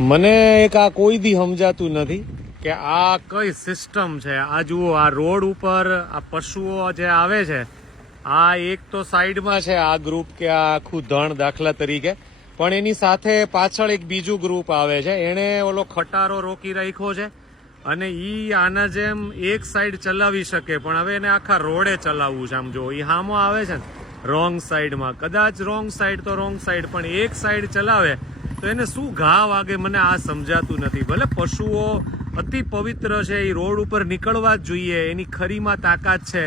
મને એક આ કોઈ દી સમજાતું નથી કે આ કઈ સિસ્ટમ છે। આ જુઓ, આ રોડ ઉપર આ પશુઓ જે આવે છે, આ એક તો સાઈડમાં છે આ ગ્રુપ કે આ આખું ધણ દાખલા તરીકે, પણ એની સાથે પાછળ એક બીજું ગ્રુપ આવે છે, એણે ઓલો ખટારો રોકી રાખ્યો છે અને ઈ આના જેમ એક સાઈડ ચલાવી શકે, પણ હવે એને આખા રોડે ચલાવવું છે। આમ જો ઈ હામો આવે છે ને રોંગ સાઈડમાં, કદાચ રોંગ સાઈડ તો રોંગ સાઈડ, પણ એક સાઈડ ચલાવે તો એને શું ઘા વાગે મને આ સમજાતું નથી। ભલે પશુઓ અતિ પવિત્ર છે, એ રોડ ઉપર નીકળવા જ જોઈએ, એની ખરીમાં તાકાત છે,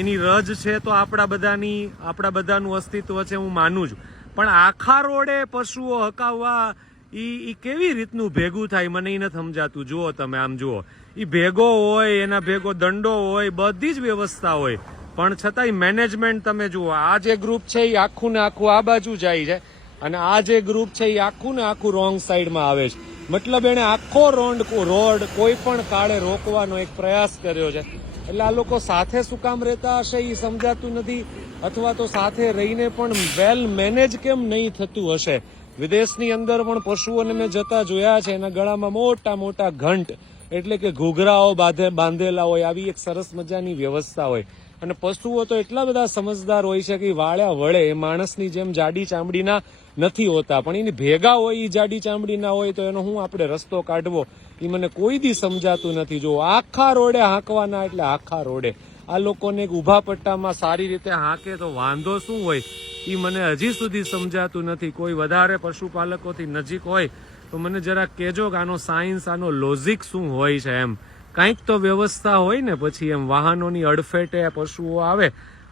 એની રજ છે, તો આપણા બધાનું અસ્તિત્વ છે, હું માનું છું, પણ આખા રોડે પશુઓ હકાવવા ઈ કેવી રીતનું ભેગું થાય મને ઈ નથી સમજાતું। જુઓ તમે, આમ જુઓ, ઈ ભેગો હોય, એના ભેગો દંડો હોય, બધી જ વ્યવસ્થા હોય, પણ છતાંય મેનેજમેન્ટ તમે જુઓ, આ જે ગ્રુપ છે એ આખું ને આખું આ બાજુ જાય છે અને આ જે ગ્રુપ છે એ આખું ને આખું રોંગ સાઈડમાં આવે છે। મતલબ એને આખો રોડ કોઈ પણ કાળે રોકવાનો એક પ્રયાસ કર્યો છે। એટલે આ લોકો સાથે શું કામ રહેતા હશે એ સમજાતું નથી, અથવા તો સાથે રહીને પણ વેલ મેનેજ કેમ નહીં થતું હશે। વિદેશની અંદર પણ પશુઓને મેં જતા જોયા છે, એના ગળામાં મોટા મોટા ઘંટ એટલે કે ઘૂઘરાઓ બાંધેલા હોય, આવી એક સરસ મજાની વ્યવસ્થા હોય, અને પશુઓ તો એટલા બધા સમજદાર હોય છે કે વાળ્યા વળે, એ માણસની જેમ જાડી ચામડીના નથી હોતા, પણ એની ભેગા હોય એ જાડી ચામડીના હોય, તો એનો હું આપણે રસ્તો કાઢવો એ મને કોઈ દી સમજાતું નથી। જો આખા રોડે હાંકવાના એટલે આખા રોડે, આ લોકોને ઊભા પટ્ટામાં સારી રીતે હાંકે તો વાંધો શું હોય એ મને હજી સુધી સમજાતું નથી। કોઈ વધારે પશુપાલકોથી નજીક હોય તો મને જરા કહેજો કે આનો સાયન્સ, આનો લોજિક શું હોય છે, એમ કંઈક તો વ્યવસ્થા હોય ને। પછી એમ વાહનોની અડફેટે પશુઓ આવે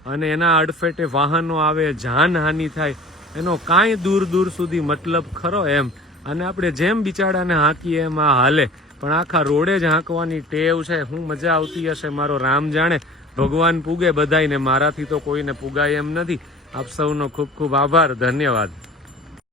અને એના અડફેટે વાહનો આવે, જાનહાનિ થાય, એનો કાંઈ દૂર દૂર સુધી મતલબ ખરો એમ। અને આપણે જેમ બિચારાને હાંકીએ એમ આ હાલે, પણ આખા રોડે જ હાંકવાની ટેવ છે। શું મજા આવતી હશે મારો રામ જાણે, ભગવાન પૂગે બધાયને, મારાથી તો કોઈને પૂગાય એમ નથી। આપ સૌનો ખૂબ ખૂબ આભાર, ધન્યવાદ।